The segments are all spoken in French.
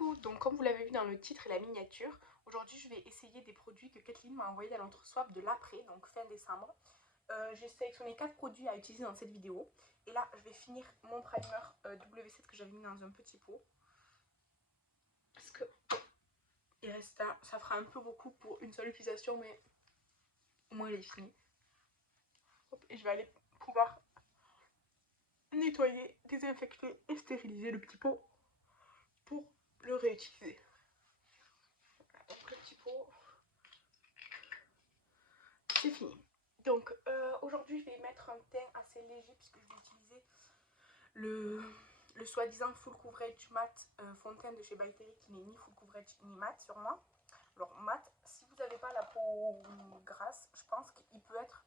Coucou, donc comme vous l'avez vu dans le titre et la miniature, aujourd'hui je vais essayer des produits que Kathleen m'a envoyés dans notre swap de l'après, donc fin décembre. J'ai sélectionné 4 produits à utiliser dans cette vidéo. Et là, je vais finir mon primer W7 que j'avais mis dans un petit pot. Parce que il reste là, ça fera un peu beaucoup pour une seule utilisation, mais au moins il est fini. Hop, et je vais aller pouvoir nettoyer, désinfecter et stériliser le petit pot pour le réutiliser. Voilà, donc le petit pot, c'est fini. Donc aujourd'hui je vais mettre un teint assez léger puisque je vais utiliser le soi-disant full coverage mat fond de teint de chez By Terry qui n'est ni full coverage ni mat sur moi. Alors mat, si vous n'avez pas la peau grasse, je pense qu'il peut être,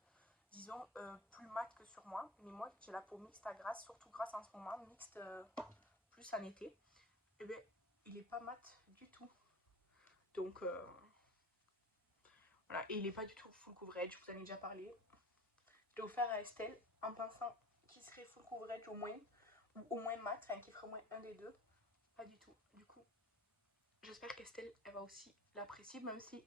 disons, plus mat que sur moi. Mais moi j'ai la peau mixte à grasse, surtout grasse en ce moment, mixte plus en été. Et bien il n'est pas mat du tout. Donc voilà, et il n'est pas du tout full coverage, je vous en ai déjà parlé. Je l'ai offert à Estelle en pensant qu'il serait full coverage au moins, ou au moins mat, enfin qu'il ferait au moins un des deux. Pas du tout. Du coup, j'espère qu'Estelle, elle va aussi l'apprécier, même si...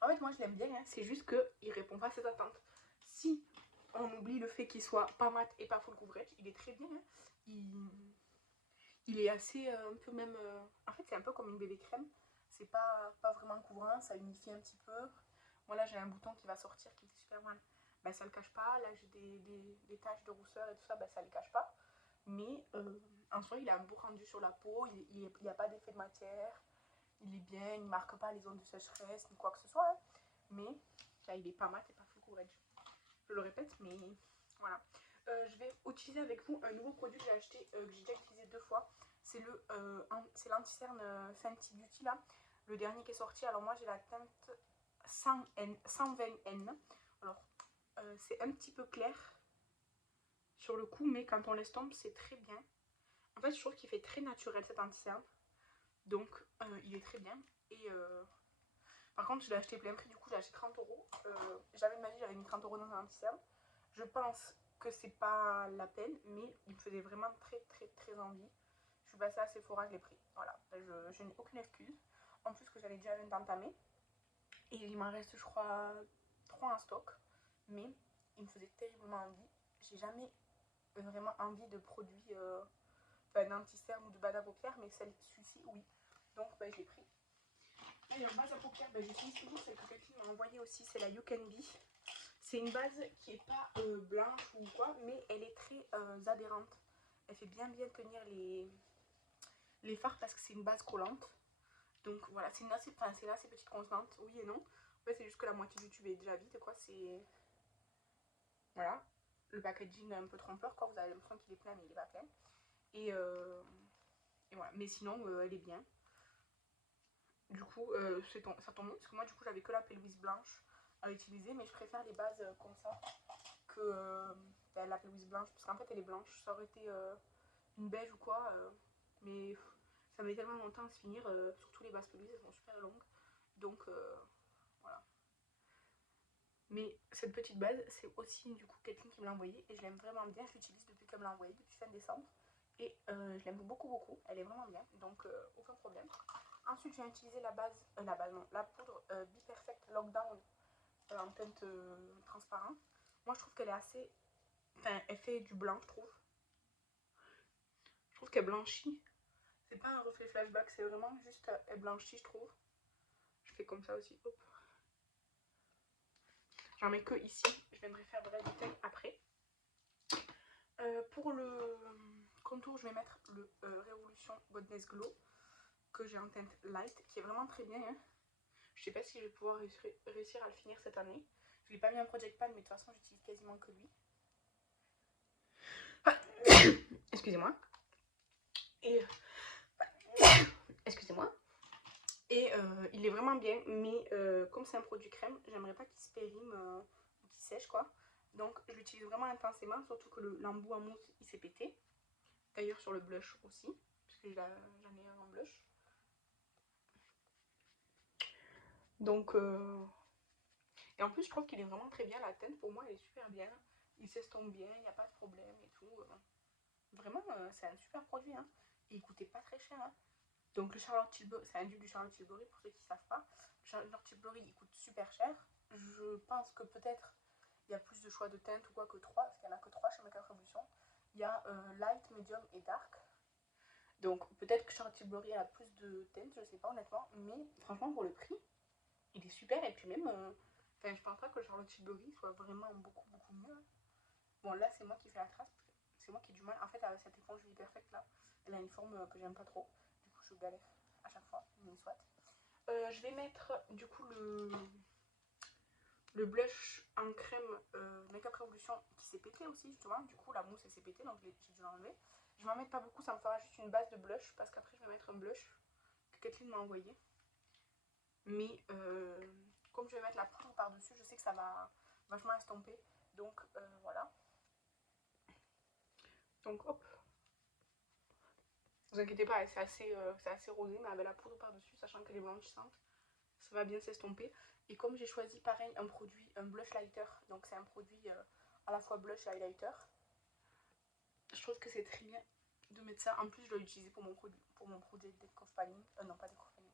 En fait, moi, je l'aime bien, hein, c'est juste qu'il répond pas à ses attentes. Si on oublie le fait qu'il soit pas mat et pas full coverage, il est très bien. Hein. Il est assez, un peu même... En fait, c'est un peu comme une bébé crème. C'est pas vraiment couvrant, ça unifie un petit peu. Moi, là, j'ai un bouton qui va sortir, qui était super mal. Ben, ça le cache pas. Là, j'ai des taches de rousseur et tout ça, ben, ça le cache pas. Mais en soi, il a un beau rendu sur la peau, il n'y a pas d'effet de matière, il est bien, il ne marque pas les zones de sécheresse ni quoi que ce soit. Hein. Mais là, il est pas mat et pas full coverage. Je le répète, mais voilà. Je vais utiliser avec vous un nouveau produit que j'ai acheté, que j'ai déjà utilisé 2 fois. C'est l'anti-cerne Fenty Beauty là, le dernier qui est sorti. Alors moi j'ai la teinte 120N. Alors c'est un petit peu clair sur le coup, mais quand on l'estompe c'est très bien. En fait je trouve qu'il fait très naturel cet anti-cerne. Donc il est très bien. Et par contre je l'ai acheté plein prix, du coup j'ai acheté 30 euros. Jamais de ma vie j'avais mis 30 euros dans un anti-cerne. Je pense que c'est pas la peine, mais il me faisait vraiment très envie. Je suis passée à Sephora, je l'ai pris. Voilà, je n'ai aucune excuse. En plus que j'avais déjà un d'entamer. Et il m'en reste, je crois, 3 en stock. Mais il me faisait terriblement envie. J'ai jamais vraiment envie de produits d'anti-cerne ou de base à paupières, mais celui-ci, oui. Donc, je l'ai pris. Et en base à paupières, j'utilise toujours celle que quelqu'un m'a envoyée aussi, c'est la You Can Be. C'est une base qui n'est pas blanche ou quoi, mais elle est très adhérente. Elle fait bien tenir les fards parce que c'est une base collante. Donc voilà, c'est une assez petite constante, oui et non. En fait, c'est juste que la moitié du tube est déjà vide, quoi. C'est... Voilà. Le packaging est un peu trompeur, quoi. Vous avez l'impression qu'il est plein, mais il n'est pas plein. Et voilà. Mais sinon, elle est bien. Du coup, ça tombe bien, parce que moi, du coup, j'avais que la pelvis blanche à utiliser, mais je préfère les bases comme ça que la pelvis blanche, parce qu'en fait, elle est blanche. Ça aurait été une beige ou quoi, mais ça met tellement longtemps à se finir, surtout les bases pelvis, elles sont super longues. Donc, voilà. Mais cette petite base, c'est aussi du coup quelqu'un qui me l'a envoyée et je l'aime vraiment bien. Je l'utilise depuis qu'elle me l'a envoyée, depuis fin décembre. Et je l'aime beaucoup. Elle est vraiment bien, donc aucun problème. Ensuite, je vais utiliser la base non, la poudre Be Perfect Lockdown en teinte transparent. Moi, je trouve qu'elle est assez... Enfin, elle fait du blanc, je trouve. Je trouve qu'elle blanchit. C'est pas un reflet flashback, c'est vraiment juste... elle blanchit, je trouve. Je fais comme ça aussi, hop. J'en mets que ici. Je viendrai faire de la détail après. Pour le contour, je vais mettre le Révolution Goddess Glow que j'ai en teinte light, qui est vraiment très bien. Hein. Je sais pas si je vais pouvoir réussir à le finir cette année. Je l'ai pas mis en Project Pan, mais de toute façon, j'utilise quasiment que lui. Excusez-moi. Et excusez-moi. Et il est vraiment bien, mais comme c'est un produit crème, j'aimerais pas qu'il se périme ou qu'il sèche, quoi. Donc, je l'utilise vraiment intensément, surtout que l'embout en mousse, il s'est pété. D'ailleurs, sur le blush aussi, puisque j'en ai un en blush. Donc, et en plus, je trouve qu'il est vraiment très bien. La teinte, pour moi, elle est super bien. Il s'estompe bien, il n'y a pas de problème et tout. Vraiment, c'est un super produit. Hein. Et il coûtait pas très cher. Hein. Donc le Charlotte Tilbury, c'est un dupe du Charlotte Tilbury pour ceux qui ne savent pas. Le Charlotte Tilbury il coûte super cher. Je pense que peut-être il y a plus de choix de teintes ou quoi que 3, parce qu'il n'y en a que 3 chez Make Up Revolution. Il y a Light, Medium et Dark. Donc peut-être que Charlotte Tilbury a plus de teintes, je sais pas honnêtement, mais franchement pour le prix, il est super. Et puis même, enfin je pense pas que le Charlotte Tilbury soit vraiment beaucoup mieux. Bon là c'est moi qui fais la trace, c'est moi qui ai du mal. En fait avec cette éponge Vie Perfect là, elle a une forme que j'aime pas trop, du coup je galère à chaque fois, mais soit. Je vais mettre du coup le blush en crème Make Up Revolution qui s'est pété aussi justement, du coup la mousse elle s'est pétée donc j'ai dû l'enlever. Je vais en mettre pas beaucoup, ça me fera juste une base de blush parce qu'après je vais mettre un blush que Kathleen m'a envoyé. Mais comme je vais mettre la poudre par dessus, je sais que ça va vachement estomper, donc voilà. Donc hop, vous inquiétez pas, c'est assez rosé, mais avec la poudre par dessus, sachant qu'elle est blanchissante, ça va bien s'estomper. Et comme j'ai choisi pareil un produit, un blush lighter, donc c'est un produit à la fois blush et highlighter, je trouve que c'est très bien de mettre ça. En plus, je dois l'utiliser pour mon projet de décoffpaning, non pas décoffpaning,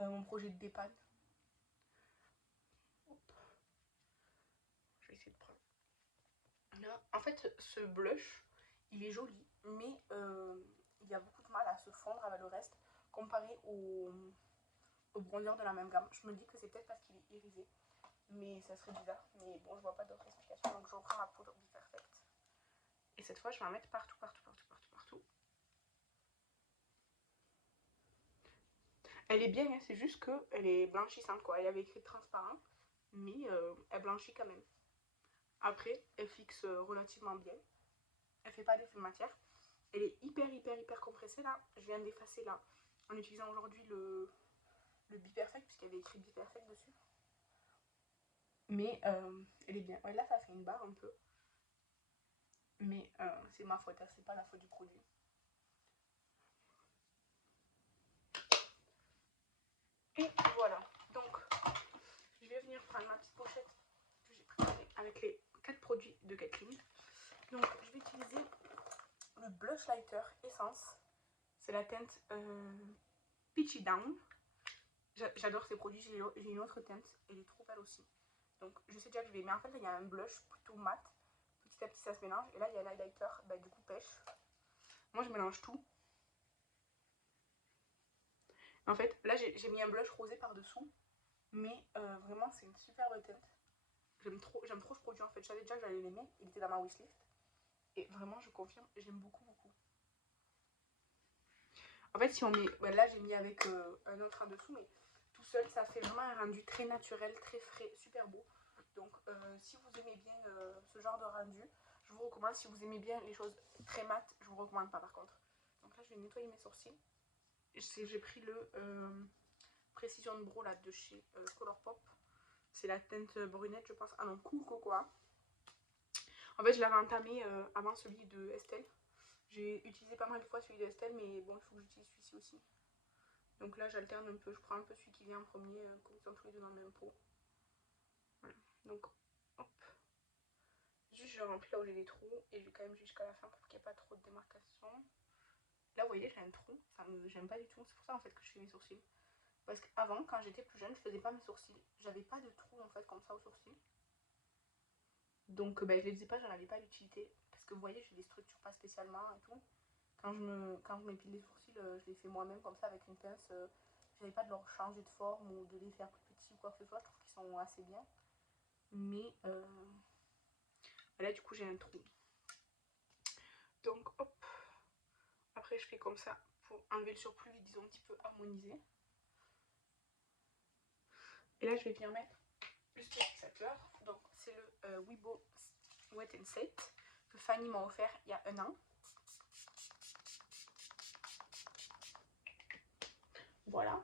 mon projet de dépanne. Je vais essayer de prendre. Là, en fait, ce blush, il est joli, mais il y a beaucoup de mal à se fondre avec le reste comparé au bronzer de la même gamme. Je me dis que c'est peut-être parce qu'il est irisé, mais ça serait bizarre. Mais bon, je vois pas d'autre explication, donc je reprends ma poudre Be Perfect. Et cette fois, je vais en mettre partout. Elle est bien, hein, c'est juste qu'elle est blanchissante, quoi. Elle avait écrit transparent, mais elle blanchit quand même. Après, elle fixe relativement bien. Elle fait pas d'effet matière. Elle est hyper compressée là. Je viens d'effacer là en utilisant aujourd'hui le Be Perfect puisqu'il y avait écrit Be Perfect dessus. Mais elle est bien. Ouais, là ça fait une barre un peu. Mais c'est ma faute, hein, c'est pas la faute du produit. Et voilà. Donc je vais venir prendre ma petite pochette que j'ai préparée avec les 4 produits de Kathleen. Donc je vais utiliser le blush lighter Essence. C'est la teinte Peachy Down. J'adore ces produits, j'ai une autre teinte, elle est trop belle aussi. Donc je sais déjà que je vais, mais en fait là il y a un blush plutôt mat, petit à petit ça se mélange, et là il y a l'highlighter, bah, du coup pêche. Moi je mélange tout. En fait là j'ai mis un blush rosé par dessous, mais vraiment c'est une superbe teinte. J'aime trop ce produit en fait, je savais déjà que j'allais l'aimer, il était dans ma wishlist. Et vraiment je confirme, j'aime beaucoup. En fait si on met, bah, là j'ai mis avec un autre en dessous, mais tout seul ça fait vraiment un rendu très naturel, très frais, super beau. Donc si vous aimez bien ce genre de rendu, je vous recommande. Si vous aimez bien les choses très mat, je vous recommande pas par contre. Donc là je vais nettoyer mes sourcils. J'ai pris le Precision Brow là de chez Colourpop. C'est la teinte brunette je pense. Ah non, Cool Cocoa. En fait je l'avais entamé avant celui de Estelle. J'ai utilisé pas mal de fois celui de Estelle, mais bon il faut que j'utilise celui-ci aussi. Donc là j'alterne un peu, je prends un peu celui qui vient en premier, comme ils sont tous les deux dans le même pot. Voilà. Donc hop. Juste je remplis là où j'ai des trous et je vais quand même jusqu'à la fin pour qu'il n'y ait pas trop de démarcation. Là vous voyez j'ai un trou, j'aime pas du tout, c'est pour ça en fait que je fais mes sourcils. Parce qu'avant quand j'étais plus jeune je faisais pas mes sourcils, j'avais pas de trou en fait comme ça aux sourcils. Donc je les faisais pas, j'en avais pas d'utilité. Parce que vous voyez je les structure pas spécialement et tout. Quand je m'épile les sourcils, je les fais moi-même comme ça avec une pince. J'avais pas de leur changer de forme ou de les faire plus petits ou quoi que ce soit, je trouve qu'ils sont assez bien. Mais là du coup j'ai un trou. Donc hop. Après je fais comme ça pour enlever le surplus et disons un petit peu harmoniser. Et là je vais venir mettre le stabilisateur. Donc c'est le Wibo Wet n Set que Fanny m'a offert il y a un an. Voilà.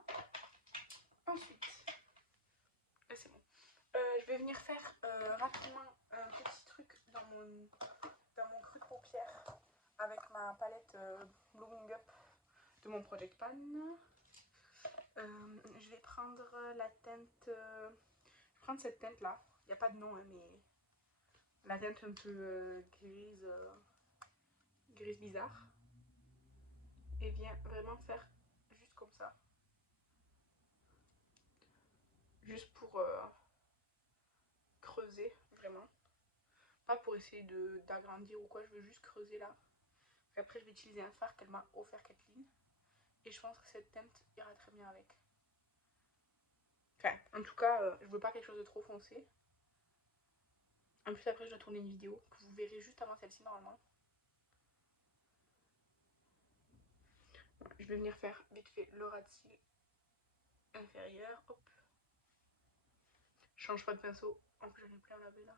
Ensuite, là c'est bon. Je vais venir faire rapidement un petit truc dans mon creux de paupière avec ma palette Blooming Up de mon Project Pan. Je vais prendre la teinte. Je vais prendre cette teinte là. Il n'y a pas de nom, hein, mais la teinte un peu grise bizarre. Et vient vraiment faire juste pour creuser vraiment, pas pour essayer d'agrandir ou quoi, je veux juste creuser là. Et après je vais utiliser un fard qu'elle m'a offert Kathleen et je pense que cette teinte ira très bien avec. Enfin, en tout cas, je veux pas quelque chose de trop foncé. En plus après je dois tourner une vidéo que vous verrez juste avant celle-ci normalement. Je vais venir faire vite fait le ras de cils inférieur. Hop. Je change pas de pinceau. En plus j'en ai plein à laver là.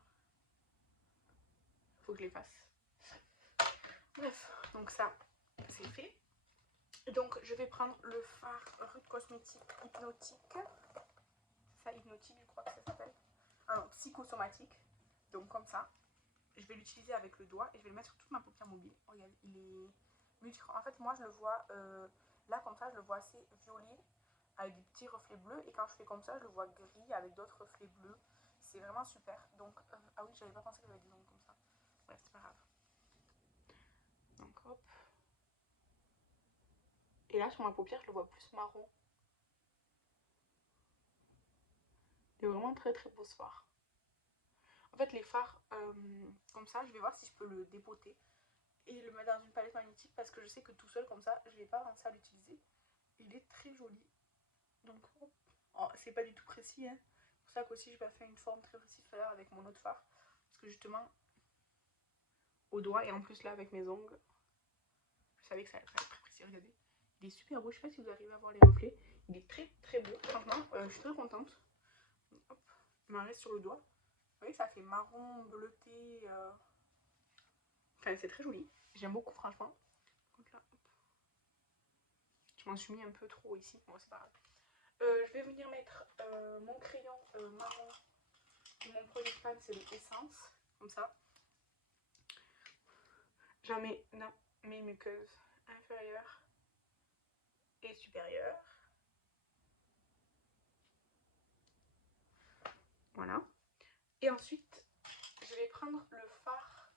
Faut que je les fasse. Bref, donc ça c'est fait. Donc je vais prendre le fard Rude Cosmétique Hypnotique. C'est ça, Hypnotique je crois que ça s'appelle. Ah non, psychosomatique. Donc comme ça. Je vais l'utiliser avec le doigt et je vais le mettre sur toute ma paupière mobile. Regarde, il est multicolore. En fait moi je le vois là comme ça, je le vois assez violet avec des petits reflets bleus. Et quand je fais comme ça, je le vois gris avec d'autres reflets bleus. C'est vraiment super. Donc, ah oui, j'avais pas pensé qu'il y avait des ongles comme ça. Bref, c'est pas grave. Donc hop. Et là sur ma paupière, je le vois plus marron. C'est vraiment très très beau ce fard. En fait, les fards comme ça, je vais voir si je peux le dépoter et le mettre dans une palette magnétique parce que je sais que tout seul comme ça, je vais pas penser à l'utiliser. Il est très joli. Donc, oh, c'est pas du tout précis. Hein. C'est pour ça qu'aussi, je vais faire une forme très précise tout à l'heure avec mon autre fard. Parce que justement, au doigt et en plus là avec mes ongles, je savais que ça allait être très précis. Regardez, il est super beau. Je sais pas si vous arrivez à voir les reflets. Il est très très beau. Franchement, je suis très contente. Hop, il m'en reste sur le doigt. Vous voyez, ça fait marron, bleuté. Enfin, c'est très joli. J'aime beaucoup, franchement. Donc là, hop. Je m'en suis mis un peu trop ici. Bon, c'est pas grave. Je vais venir mettre mon crayon marron de mon Project Pan, c'est de Essence. Comme ça. J'en mets dans mes muqueuses inférieures et supérieures. Voilà. Et ensuite, je vais prendre le fard,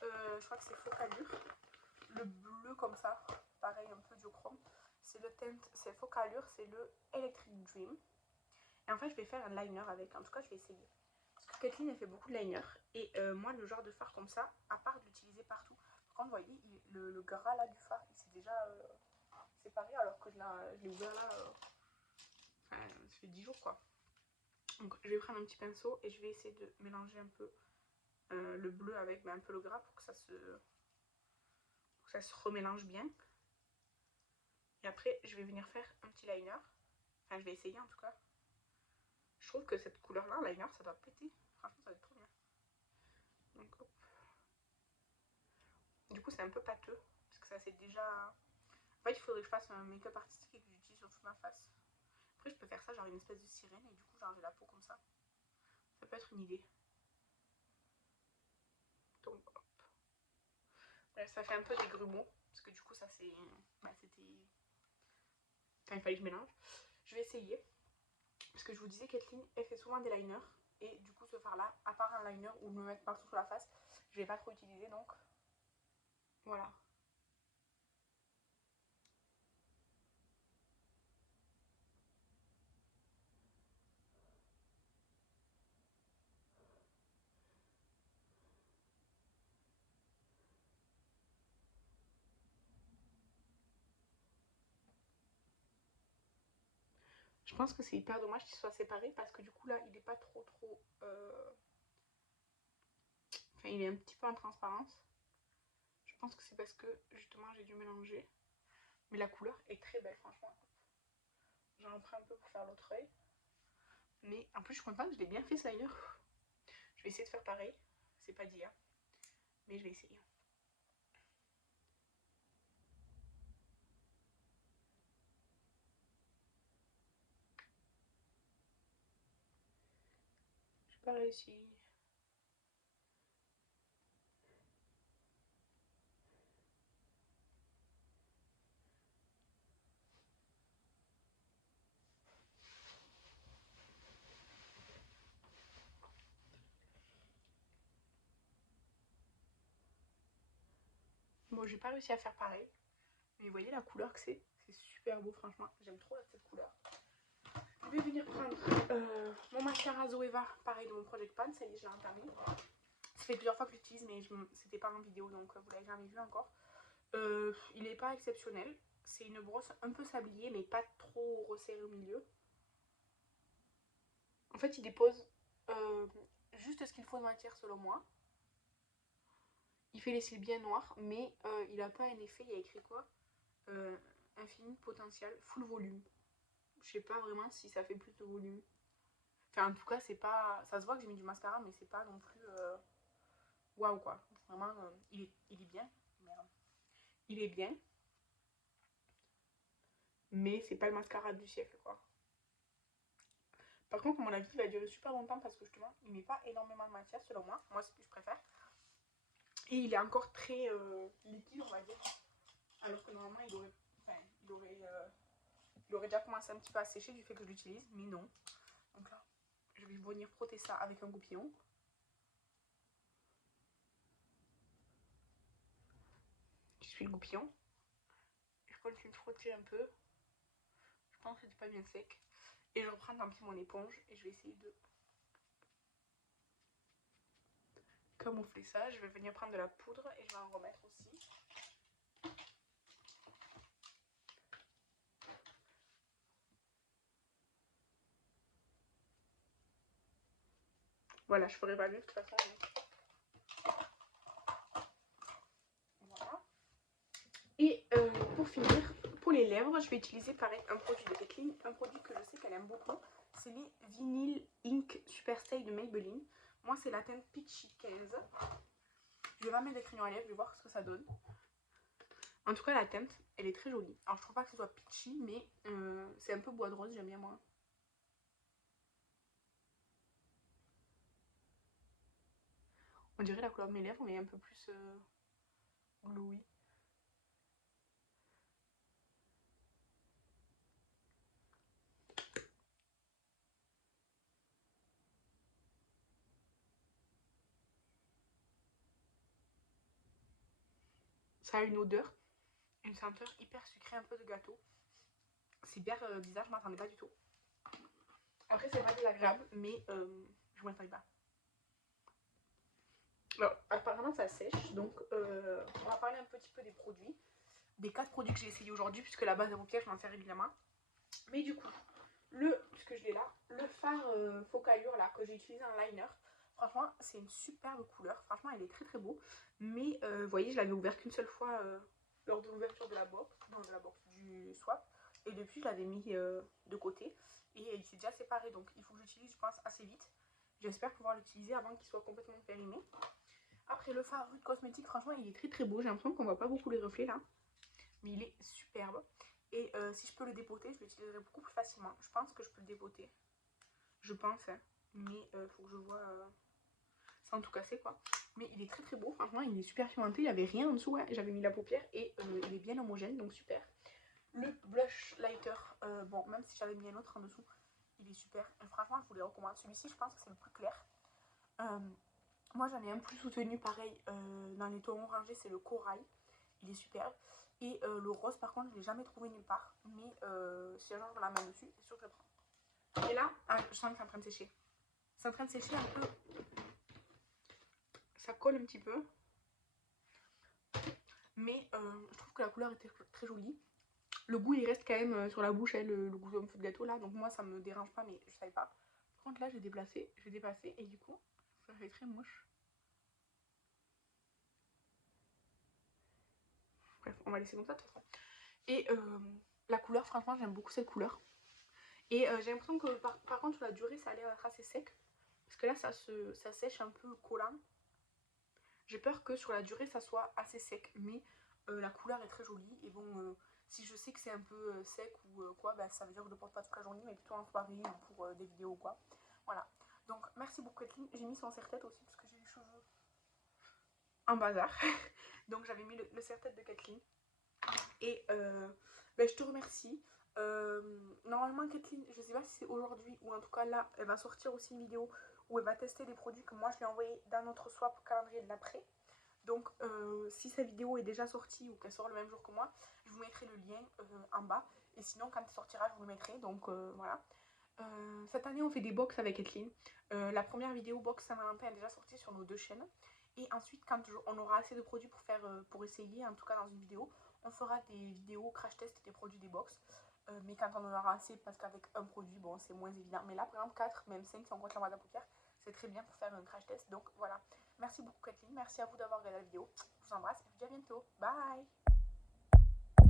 je crois que c'est Focalure, le bleu comme ça, pareil, un peu duochrome. C'est le teinte, c'est Focalure, c'est le Electric Dream. Et en fait, je vais faire un liner avec, en tout cas, je vais essayer. Parce que Kathleen, elle fait beaucoup de liner. Et moi, le genre de fard comme ça, à part de l'utiliser partout, par contre, vous voyez, le gras là du fard, il s'est déjà séparé alors que je l'ai ouvert là, enfin, ça fait 10 jours quoi. Donc je vais prendre un petit pinceau et je vais essayer de mélanger un peu le bleu avec un peu le gras pour que ça se remélange bien. Et après je vais venir faire un petit liner. Enfin je vais essayer en tout cas. Je trouve que cette couleur là, liner, ça va péter. Franchement ça va être trop bien. Donc hop. Du coup c'est un peu pâteux. Parce que ça c'est déjà... En fait il faudrait que je fasse un make-up artistique et que j'utilise sur toute ma face. Après je peux faire ça genre une espèce de sirène et du coup genre j'ai la peau comme ça. Ça peut être une idée. Donc hop. Bref, ça fait un peu des grumeaux. Parce que du coup ça c'est... Bah, c'était... Enfin il fallait que je mélange. Je vais essayer. Parce que je vous disais Kathleen, elle fait souvent des liners. Et du coup ce fard là, à part un liner ou me mettre partout sur la face, je vais pas trop utiliser donc. Voilà. Je pense que c'est hyper dommage qu'il soit séparé parce que du coup là il est pas trop. Enfin il est un petit peu en transparence. Je pense que c'est parce que justement j'ai dû mélanger. Mais la couleur est très belle franchement. J'en prends un peu pour faire l'autre œil. Mais en plus je suis contente, je l'ai bien fait ce liner. Je vais essayer de faire pareil. C'est pas d'hier. Mais je vais essayer. J'ai pas réussi. Bon j'ai pas réussi à faire pareil. Mais vous voyez la couleur que c'est super beau franchement. J'aime trop cette couleur. vais venir prendre mon mascara Zoeva, pareil de mon Project Pan, ça y est, je l'ai entamé. Ça fait plusieurs fois que je l'utilise, mais c'était pas en vidéo, donc vous l'avez jamais vu encore. Il n'est pas exceptionnel. C'est une brosse un peu sablier, mais pas trop resserrée au milieu. En fait, il dépose juste ce qu'il faut de matière selon moi. Il fait les cils bien noirs, mais il n'a pas un effet, il y a écrit quoi infini potentiel, full volume. Je sais pas vraiment si ça fait plus de volume. Enfin, en tout cas, c'est pas. Ça se voit que j'ai mis du mascara, mais c'est pas non plus. Waouh, quoi. Vraiment, il est bien. Merde. Il est bien. Mais c'est pas le mascara du siècle, quoi. Par contre, à mon avis, il va durer super longtemps parce que justement, il met pas énormément de matière, selon moi. Moi, c'est ce que je préfère. Et il est encore très liquide, on va dire. Alors que normalement, il aurait déjà commencé un petit peu à sécher du fait que je l'utilise, mais non. Donc là, je vais venir frotter ça avec un goupillon. Je suis le goupillon. Je continue de frotter un peu. Je pense que c'était pas bien sec. Et je reprends tant pis mon éponge et je vais essayer de camoufler ça. Je vais venir prendre de la poudre et je vais en remettre aussi. Voilà, je ferai pas mieux de toute façon. Voilà. Et pour finir, pour les lèvres, je vais utiliser pareil un produit de Kathleen, un produit que je sais qu'elle aime beaucoup. C'est les Vinyl Ink Super Stay de Maybelline. Moi, c'est la teinte Peachy 15. Je vais pas mettre des crayons à lèvres, je vais voir ce que ça donne. En tout cas, la teinte, elle est très jolie. Alors, je trouve pas que ce soit peachy, mais c'est un peu bois de rose, j'aime bien moi. On dirait la couleur de mes lèvres, mais un peu plus glowy. Ça a une odeur, une senteur hyper sucrée, un peu de gâteau. C'est hyper bizarre, je m'attendais pas du tout. Après, c'est pas désagréable, mais je m'attendais pas. Alors, apparemment, ça sèche, donc on va parler un petit peu des produits. Des 4 produits que j'ai essayé aujourd'hui, puisque la base à paupières, je m'en sers régulièrement. Mais du coup, puisque je l'ai là, le fard Focallure là, que j'ai utilisé en liner. Franchement, c'est une superbe couleur. Franchement, il est très très beau. Mais vous voyez, je l'avais ouvert qu'une seule fois lors de l'ouverture de la box, non, de la box du swap. Et depuis, je l'avais mis de côté. Et il s'est déjà séparé. Donc, il faut que j'utilise, je pense, assez vite. J'espère pouvoir l'utiliser avant qu'il soit complètement périmé. Après, le fard Rude Cosmétique, franchement, il est très très beau. J'ai l'impression qu'on voit pas beaucoup les reflets là. Mais il est superbe. Et si je peux le dépoter, je l'utiliserai beaucoup plus facilement. Je pense que je peux le dépoter. Je pense, hein. Mais faut que je vois sans tout casser quoi. Mais il est très très beau, franchement, il est super pigmenté. Il n'y avait rien en dessous, hein. J'avais mis la paupière et il est bien homogène, donc super. Le blush lighter, bon, même si j'avais mis un autre en dessous, il est super. Et franchement, je vous les recommande. Celui-ci, je pense que c'est le plus clair. Moi, j'en ai un plus soutenu, pareil, dans les tons orangés, c'est le corail. Il est superbe. Et le rose, par contre, je ne l'ai jamais trouvé nulle part. Mais si un jour je la main dessus, c'est sûr que je le prends. Et là, je sens que c'est en train de sécher. C'est en train de sécher un peu. Ça colle un petit peu. Mais je trouve que la couleur était très jolie. Le goût, il reste quand même sur la bouche, hein, le goût un peu de gâteau là. Donc moi, ça me dérange pas, mais je savais pas. Par contre, là, je vais déplacer. Et du coup, ça fait très moche. Bref, on va laisser comme ça de toute façon. Et la couleur, franchement, j'aime beaucoup cette couleur. Et j'ai l'impression que par contre, sur la durée, ça a l'air d'être assez sec. Parce que là, ça sèche un peu collant. J'ai peur que sur la durée, ça soit assez sec. Mais la couleur est très jolie. Et bon, si je sais que c'est un peu sec ou quoi, bah, ça veut dire que je ne le porte pas toute la journée, mais plutôt en soirée ou pour des vidéos ou quoi. Voilà. Donc, merci beaucoup, Kathleen. J'ai mis son serre-tête aussi, parce que j'ai les cheveux en bazar. Donc, j'avais mis le serre-tête de Kathleen. Et ben, je te remercie. Normalement, Kathleen, je sais pas si c'est aujourd'hui ou en tout cas là, elle va sortir aussi une vidéo où elle va tester les produits que moi je lui ai envoyés dans notre swap calendrier de l'après. Donc, si sa vidéo est déjà sortie ou qu'elle sort le même jour que moi, je vous mettrai le lien en bas. Et sinon, quand elle sortira, je vous le mettrai. Donc, voilà. Cette année, on fait des box avec Kathleen. La première vidéo box Saint-Valentin est déjà sortie sur nos deux chaînes. Et ensuite, quand on aura assez de produits pour faire, pour essayer, en tout cas dans une vidéo, on fera des vidéos crash test des produits des box. Mais quand on en aura assez, parce qu'avec un produit, bon, c'est moins évident. Mais là, par exemple, 4, même 5, si on compte la boîte à paupières, c'est très bien pour faire un crash test. Donc voilà. Merci beaucoup, Kathleen. Merci à vous d'avoir regardé la vidéo. Je vous embrasse et je vous dis à bientôt. Bye!